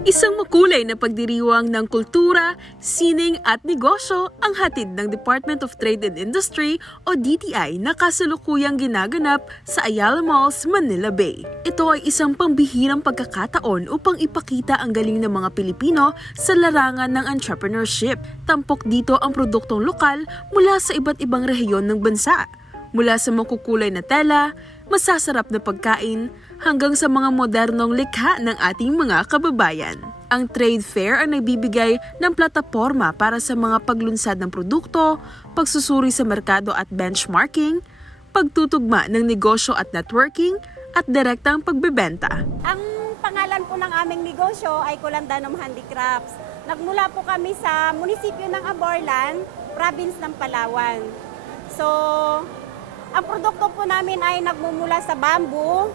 Isang makulay na pagdiriwang ng kultura, sining at negosyo ang hatid ng Department of Trade and Industry o DTI na kasalukuyang ginaganap sa Ayala Malls, Manila Bay. Ito ay isang pambihirang pagkakataon upang ipakita ang galing ng mga Pilipino sa larangan ng entrepreneurship. Tampok dito ang produktong lokal mula sa iba't ibang rehiyon ng bansa. Mula sa makukulay na tela, masasarap na pagkain, hanggang sa mga modernong likha ng ating mga kababayan. Ang trade fair ang nagbibigay ng plataporma para sa mga paglunsad ng produkto, pagsusuri sa merkado at benchmarking, pagtutugma ng negosyo at networking, at direktang pagbebenta. Ang pangalan po ng aming negosyo ay Kulandanom Handicrafts. Nagmula po kami sa munisipyo ng Aborlan, province ng Palawan. So, ang produkto po namin ay nagmumula sa bamboo,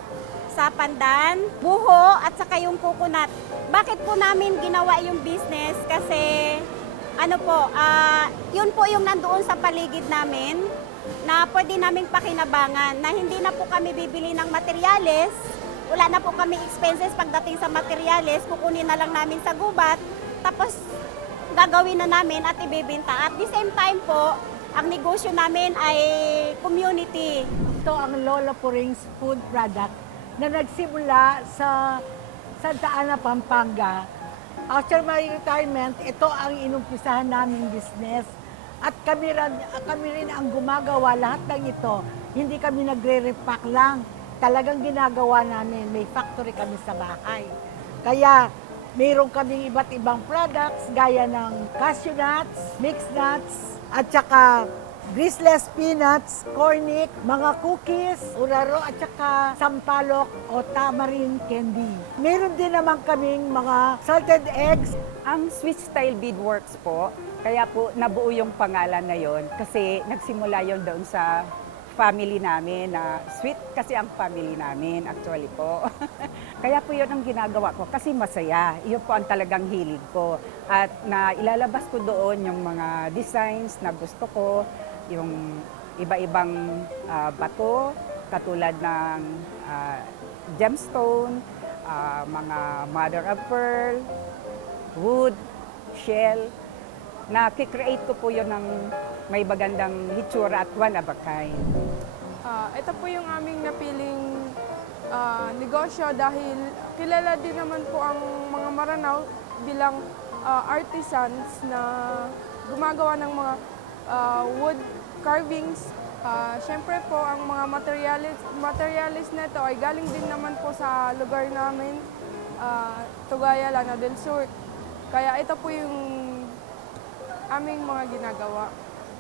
sa pandan, buho at saka yung coconut. Bakit po namin ginawa yung business? Kasi yun po yung nandoon sa paligid namin na pwede naming pakinabangan na hindi na po kami bibili ng materyales. Wala na po kami expenses pagdating sa materyales, kukunin na lang namin sa gubat, tapos gagawin na namin at ibebenta. At the same time po, ang negosyo namin ay community. Ito ang Lola Puring's food product na nagsimula sa Santa Ana, Pampanga. After my retirement, ito ang inumpisahan naming business. At kami rin ang gumagawa lahat ng ito. Hindi kami nagre-repack lang. Talagang ginagawa namin. May factory kami sa bahay. Kaya mayroon kaming iba't ibang products gaya ng cashew nuts, mixed nuts, at saka greaseless peanuts, cornic, mga cookies, uraro at saka sampalok o tamarind candy. Meron din naman kaming mga salted eggs. Ang Sweet Style Beadworks po, kaya po nabuo yung pangalan na yon kasi nagsimula yon doon sa family namin na sweet kasi ang family namin actually po. Kaya po yun ang ginagawa ko kasi masaya. Iyon po ang talagang hilig ko. At na ilalabas ko doon yung mga designs na gusto ko, yung iba-ibang bato, katulad ng gemstone, mga mother of pearl, wood, shell. Nakikreate ko po yun ng may magandang hitsura at one of a kind. Ito po yung aming napiling negosyo dahil kilala din naman po ang mga Maranao bilang artisans na gumagawa ng mga wood carvings. Siyempre po, ang mga materialis na ito ay galing din naman po sa lugar namin, Tugaya, Lanao del Sur. Kaya ito po yung aming mga ginagawa.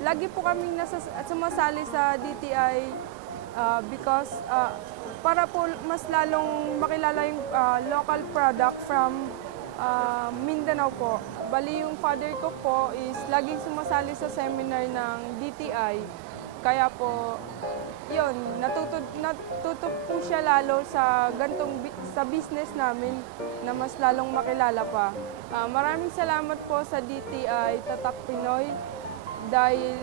Lagi po kaming sumasali sa DTI because para po mas lalong makilala yung local product from Mindanao po. Bali yung father ko po is laging sumasali sa seminar ng DTI. Kaya po, yun, natuto po siya lalo sa sa business namin na mas lalong makilala pa. Maraming salamat po sa DTI Tatak Pinoy dahil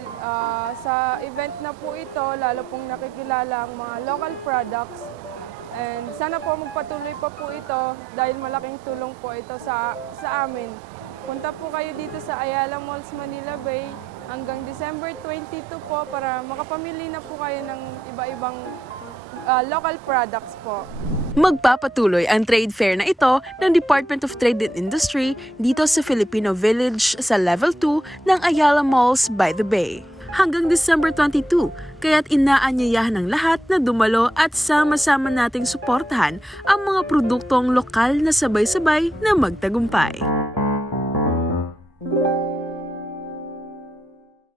sa event na po ito, lalo pong nakikilala ang mga local products. And sana po magpatuloy pa po ito dahil malaking tulong po ito sa amin. Punta po kayo dito sa Ayala Malls, Manila Bay hanggang December 22 po para makapamili na po kayo ng iba-ibang local products po. Magpapatuloy ang trade fair na ito ng Department of Trade and Industry dito sa Filipino Village sa Level 2 ng Ayala Malls by the Bay. Hanggang December 22, kaya't inaanyayahan ng lahat na dumalo at sama-sama nating suportahan ang mga produktong lokal na sabay-sabay na magtagumpay.